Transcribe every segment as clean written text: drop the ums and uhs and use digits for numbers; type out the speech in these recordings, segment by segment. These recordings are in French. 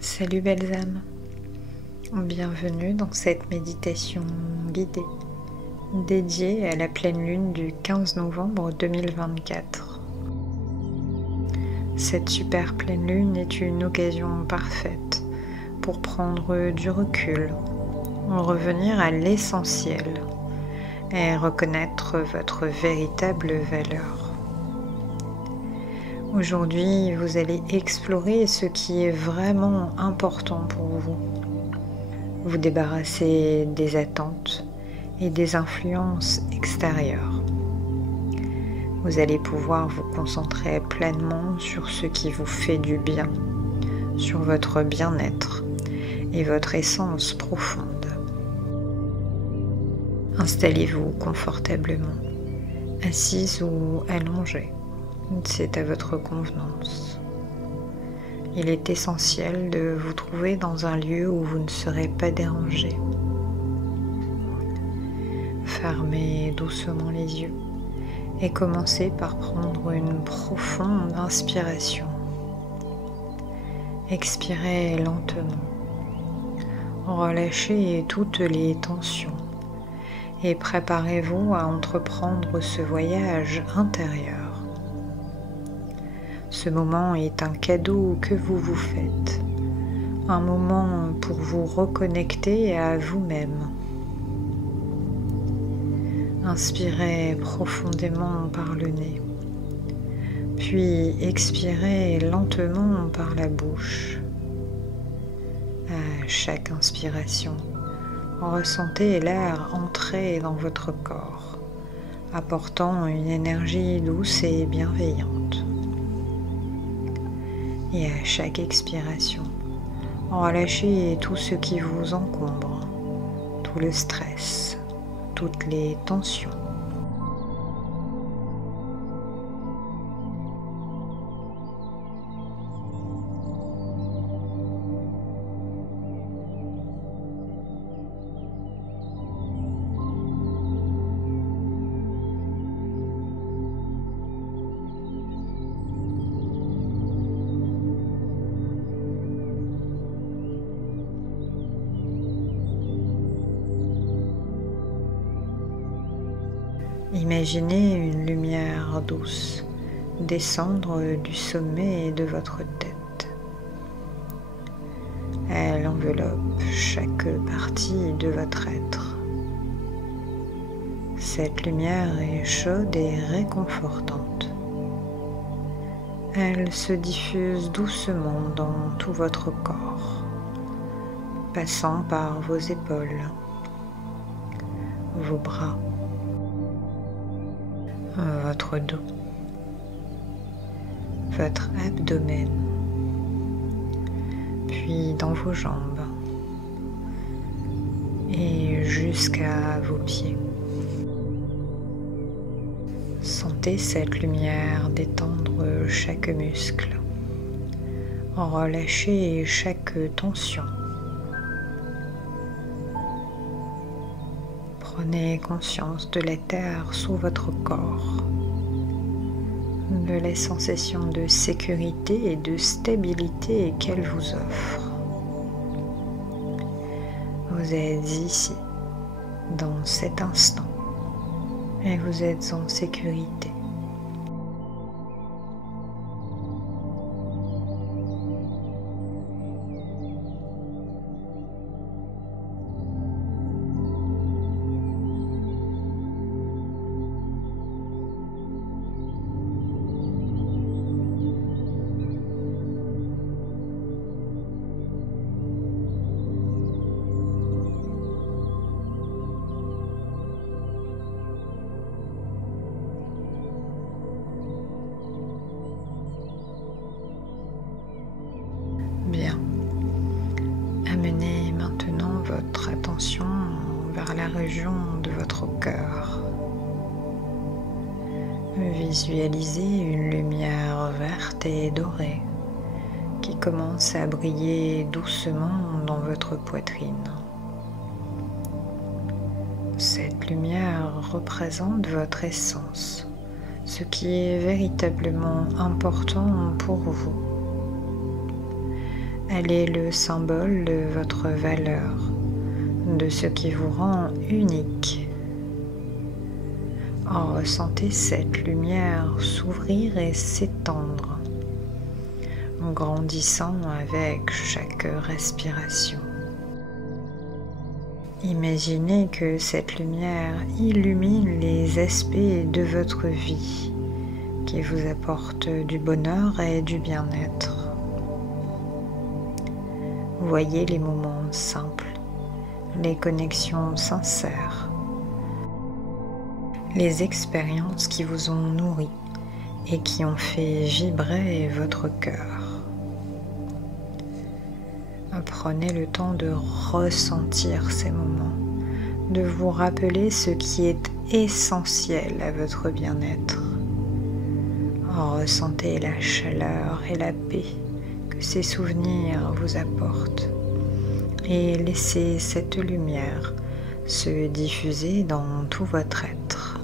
Salut belles âmes, bienvenue dans cette méditation guidée dédiée à la pleine lune du 15 novembre 2024. Cette super pleine lune est une occasion parfaite pour prendre du recul, revenir à l'essentiel et reconnaître votre véritable valeur. Aujourd'hui, vous allez explorer ce qui est vraiment important pour vous. Vous débarrasser des attentes et des influences extérieures. Vous allez pouvoir vous concentrer pleinement sur ce qui vous fait du bien, sur votre bien-être et votre essence profonde. Installez-vous confortablement, assise ou allongée. C'est à votre convenance. Il est essentiel de vous trouver dans un lieu où vous ne serez pas dérangé. Fermez doucement les yeux et commencez par prendre une profonde inspiration. Expirez lentement. Relâchez toutes les tensions et préparez-vous à entreprendre ce voyage intérieur. Ce moment est un cadeau que vous vous faites, un moment pour vous reconnecter à vous-même. Inspirez profondément par le nez, puis expirez lentement par la bouche. À chaque inspiration, ressentez l'air entrer dans votre corps, apportant une énergie douce et bienveillante. Et à chaque expiration, relâchez tout ce qui vous encombre, tout le stress, toutes les tensions. Imaginez une lumière douce descendre du sommet de votre tête. Elle enveloppe chaque partie de votre être. Cette lumière est chaude et réconfortante. Elle se diffuse doucement dans tout votre corps, passant par vos épaules, vos bras, votre dos, votre abdomen, puis dans vos jambes et jusqu'à vos pieds. Sentez cette lumière détendre chaque muscle, relâcher chaque tension. Prenez conscience de la terre sous votre corps, de la sensation de sécurité et de stabilité qu'elle vous offre. Vous êtes ici, dans cet instant, et vous êtes en sécurité. Bien. Amenez maintenant votre attention vers la région de votre cœur. Visualisez une lumière verte et dorée qui commence à briller doucement dans votre poitrine. Cette lumière représente votre essence, ce qui est véritablement important pour vous. Elle est le symbole de votre valeur, de ce qui vous rend unique. Ressentez cette lumière s'ouvrir et s'étendre, grandissant avec chaque respiration. Imaginez que cette lumière illumine les aspects de votre vie qui vous apportent du bonheur et du bien-être. Voyez les moments simples, les connexions sincères, les expériences qui vous ont nourri et qui ont fait vibrer votre cœur. Prenez le temps de ressentir ces moments, de vous rappeler ce qui est essentiel à votre bien-être. Ressentez la chaleur et la paix que ces souvenirs vous apportent et laissez cette lumière se diffuser dans tout votre être.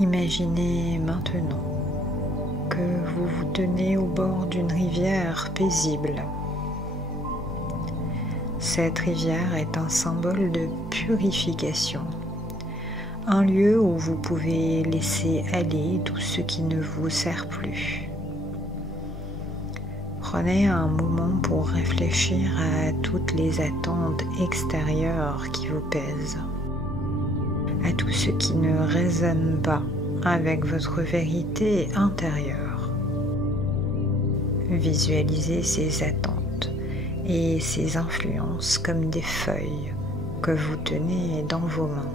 Imaginez maintenant que vous vous tenez au bord d'une rivière paisible. Cette rivière est un symbole de purification, un lieu où vous pouvez laisser aller tout ce qui ne vous sert plus. Prenez un moment pour réfléchir à toutes les attentes extérieures qui vous pèsent, à tout ce qui ne résonne pas avec votre vérité intérieure. Visualisez ces attentes et ces influences comme des feuilles que vous tenez dans vos mains.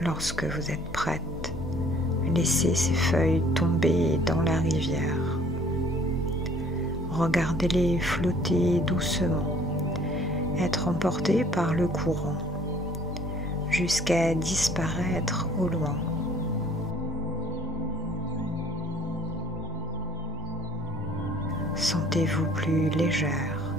Lorsque vous êtes prête, laissez ces feuilles tomber dans la rivière. Regardez-les flotter doucement, être emportées par le courant, jusqu'à disparaître au loin. Sentez-vous plus légère.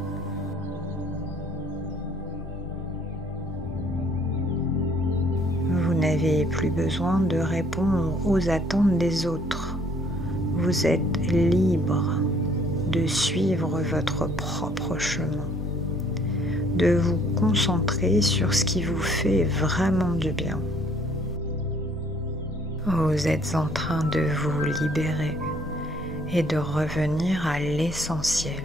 Vous n'avez plus besoin de répondre aux attentes des autres. Vous êtes libre de suivre votre propre chemin, de vous concentrer sur ce qui vous fait vraiment du bien. Vous êtes en train de vous libérer et de revenir à l'essentiel.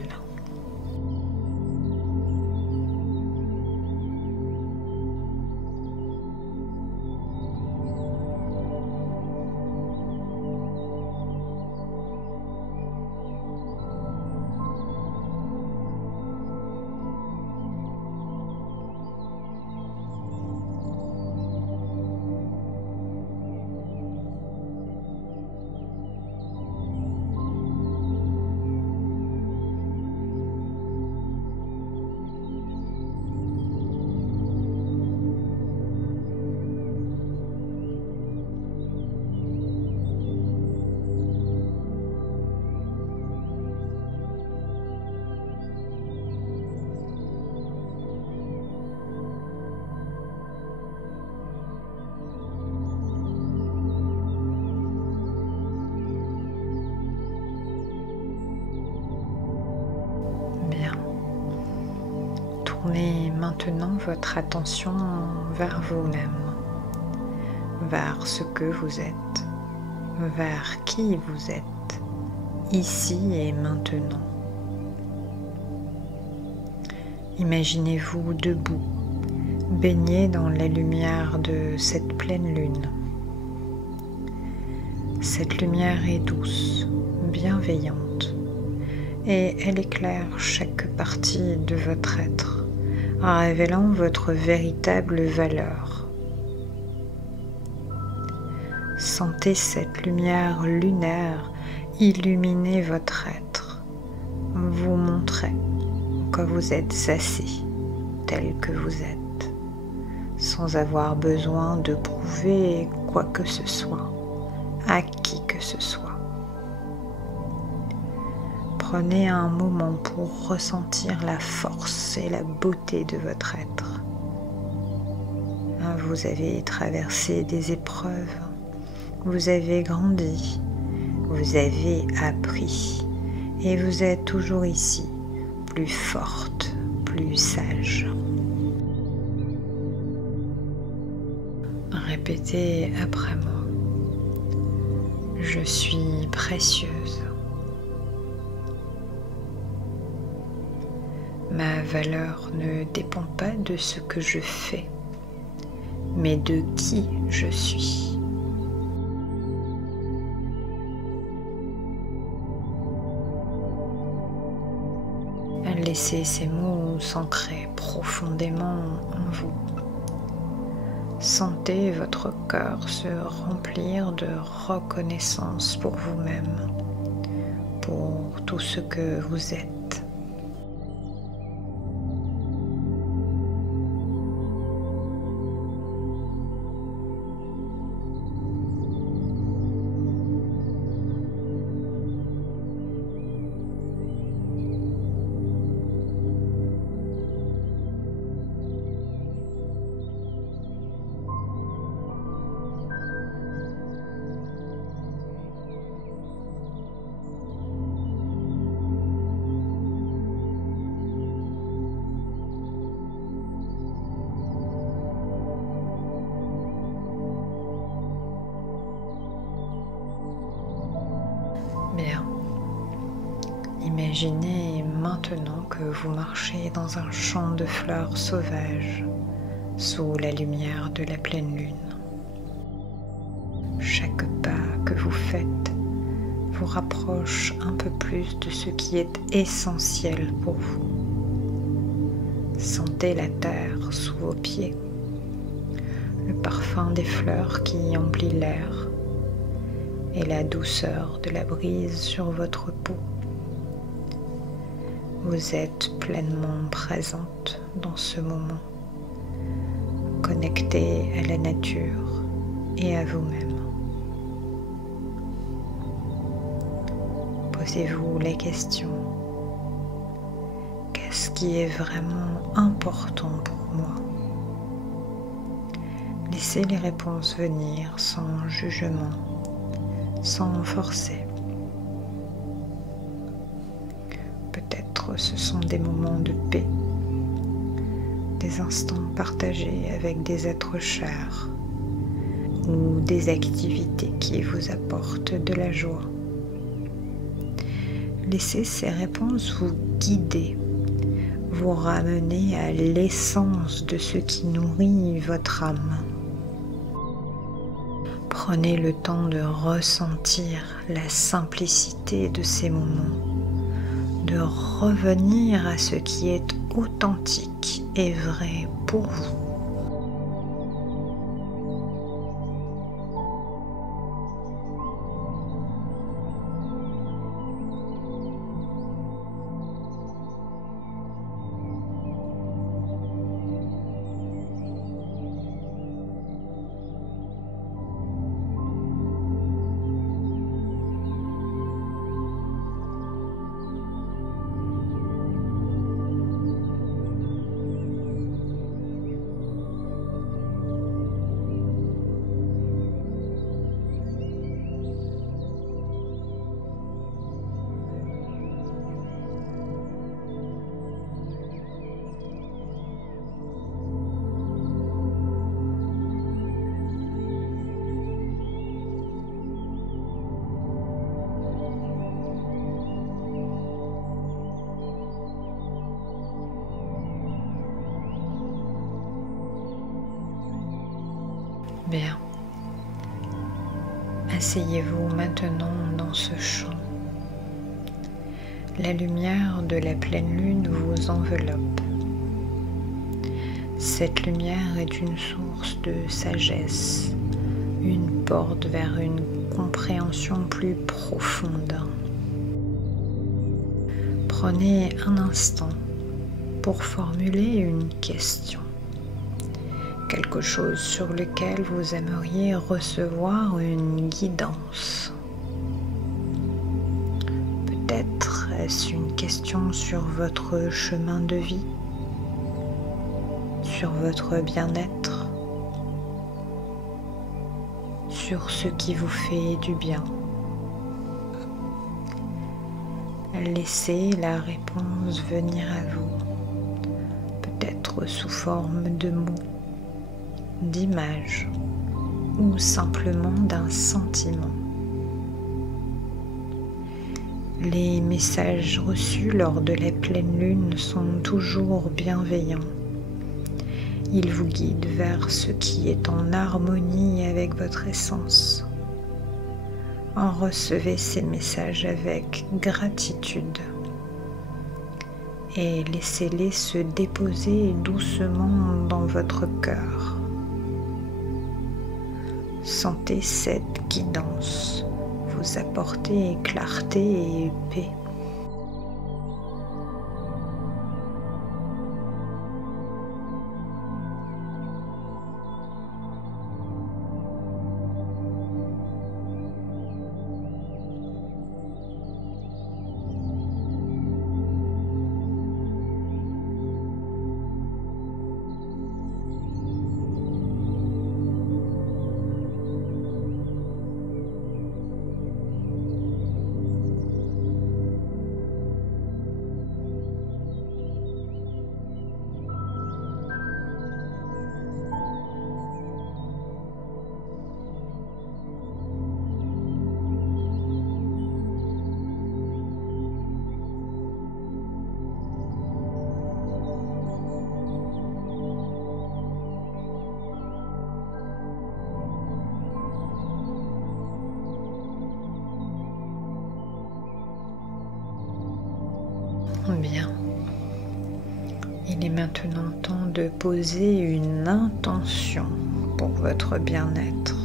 Tournez maintenant votre attention vers vous-même, vers ce que vous êtes, vers qui vous êtes. ici et maintenant. Imaginez-vous debout, baigné dans la lumière de cette pleine lune. Cette lumière est douce, bienveillante, et elle éclaire chaque partie de votre être, révélant votre véritable valeur. Sentez cette lumière lunaire illuminer votre être, vous montrer que vous êtes assez tel que vous êtes, sans avoir besoin de prouver quoi que ce soit, à qui que ce soit. Prenez un moment pour ressentir la force et la beauté de votre être. Vous avez traversé des épreuves, vous avez grandi, vous avez appris et vous êtes toujours ici, plus forte, plus sage. Répétez après moi. Je suis précieuse. Ma valeur ne dépend pas de ce que je fais, mais de qui je suis. Laissez ces mots s'ancrer profondément en vous. Sentez votre cœur se remplir de reconnaissance pour vous-même, pour tout ce que vous êtes. Bien. Imaginez maintenant que vous marchez dans un champ de fleurs sauvages sous la lumière de la pleine lune. Chaque pas que vous faites vous rapproche un peu plus de ce qui est essentiel pour vous. Sentez la terre sous vos pieds, le parfum des fleurs qui emplit l'air et la douceur de la brise sur votre peau. Vous êtes pleinement présente dans ce moment, connectée à la nature et à vous-même. Posez-vous la question: qu'est-ce qui est vraiment important pour moi? Laissez les réponses venir sans jugement, sans forcer. Peut-être ce sont des moments de paix, des instants partagés avec des êtres chers ou des activités qui vous apportent de la joie. Laissez ces réponses vous guider, vous ramener à l'essence de ce qui nourrit votre âme. Prenez le temps de ressentir la simplicité de ces moments, de revenir à ce qui est authentique et vrai pour vous. Bien. Asseyez-vous maintenant dans ce champ. La lumière de la pleine lune vous enveloppe. Cette lumière est une source de sagesse, une porte vers une compréhension plus profonde. Prenez un instant pour formuler une question, quelque chose sur lequel vous aimeriez recevoir une guidance. Peut-être est-ce une question sur votre chemin de vie, sur votre bien-être, sur ce qui vous fait du bien. Laissez la réponse venir à vous, peut-être sous forme de mots, d'images ou simplement d'un sentiment. Les messages reçus lors de la pleine lune sont toujours bienveillants. Ils vous guident vers ce qui est en harmonie avec votre essence. Recevez ces messages avec gratitude et laissez-les se déposer doucement dans votre cœur. Sentez cette guidance vous apporter clarté et paix. Bien. Il est maintenant temps de poser une intention pour votre bien-être.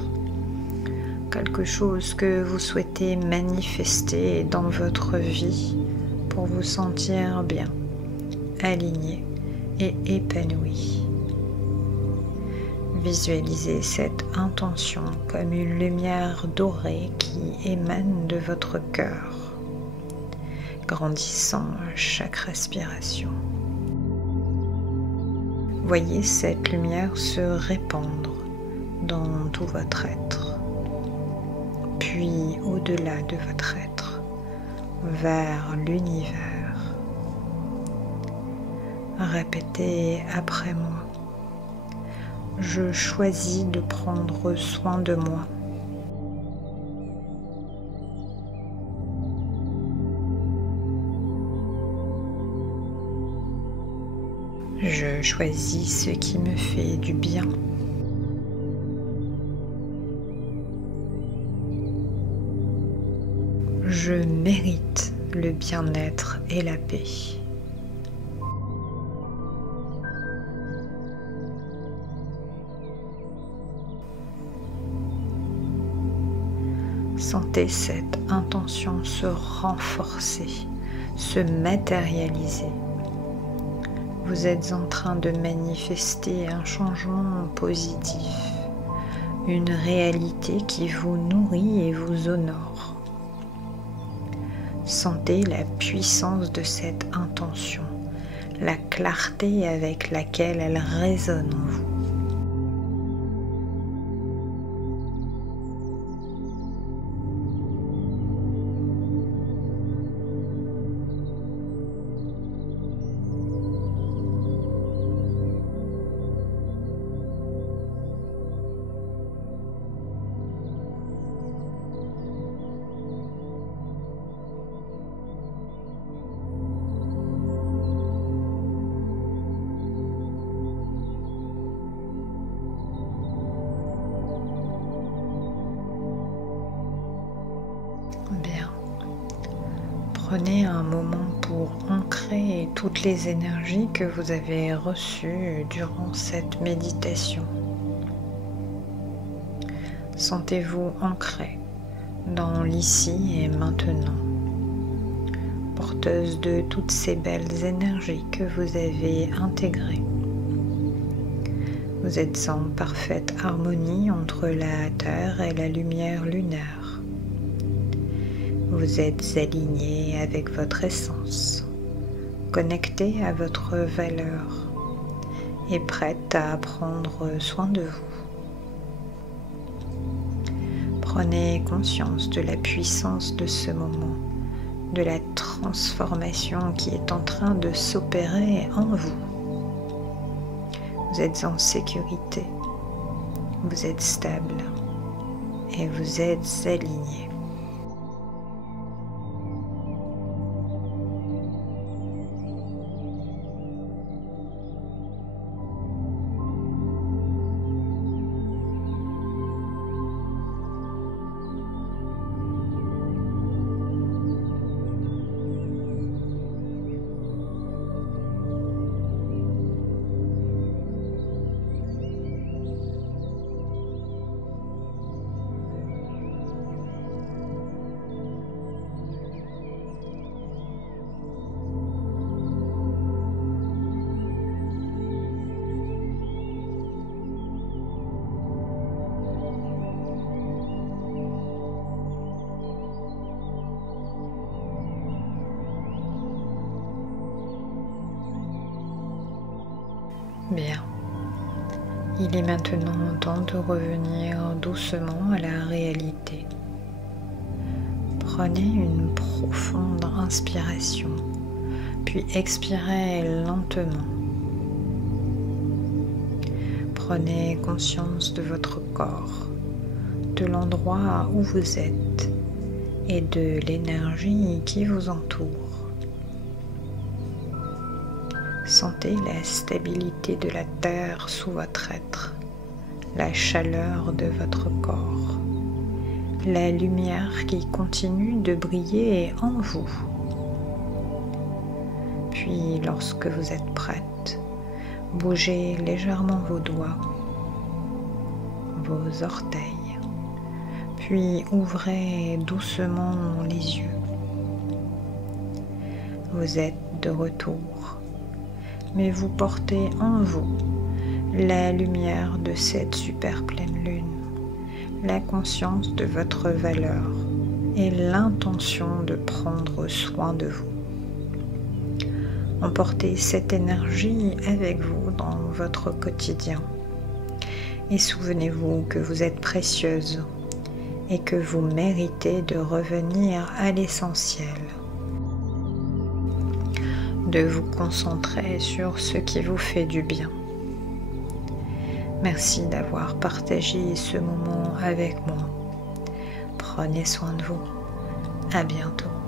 Quelque chose que vous souhaitez manifester dans votre vie pour vous sentir bien, aligné et épanoui. Visualisez cette intention comme une lumière dorée qui émane de votre cœur, grandissant à chaque respiration. Voyez cette lumière se répandre dans tout votre être, puis au-delà de votre être, vers l'univers. Répétez après moi. Je choisis de prendre soin de moi. Je choisis ce qui me fait du bien. Je mérite le bien-être et la paix. Sentez cette intention se renforcer, se matérialiser. Vous êtes en train de manifester un changement positif, une réalité qui vous nourrit et vous honore. Sentez la puissance de cette intention, la clarté avec laquelle elle résonne en vous. Prenez un moment pour ancrer toutes les énergies que vous avez reçues durant cette méditation. Sentez-vous ancré dans l'ici et maintenant, porteuse de toutes ces belles énergies que vous avez intégrées. Vous êtes en parfaite harmonie entre la Terre et la lumière lunaire. Vous êtes aligné avec votre essence, connecté à votre valeur et prête à prendre soin de vous. Prenez conscience de la puissance de ce moment, de la transformation qui est en train de s'opérer en vous. Vous êtes en sécurité, vous êtes stable et vous êtes aligné. Bien. Il est maintenant temps de revenir doucement à la réalité. Prenez une profonde inspiration, puis expirez lentement. Prenez conscience de votre corps, de l'endroit où vous êtes et de l'énergie qui vous entoure. Sentez la stabilité de la terre sous votre être, la chaleur de votre corps, la lumière qui continue de briller en vous. Puis, lorsque vous êtes prête, bougez légèrement vos doigts, vos orteils, puis ouvrez doucement les yeux. Vous êtes de retour. Mais vous portez en vous la lumière de cette super pleine lune, la conscience de votre valeur et l'intention de prendre soin de vous. Emportez cette énergie avec vous dans votre quotidien et souvenez-vous que vous êtes précieuse et que vous méritez de revenir à l'essentiel. De vous concentrer sur ce qui vous fait du bien. Merci d'avoir partagé ce moment avec moi. Prenez soin de vous. À bientôt.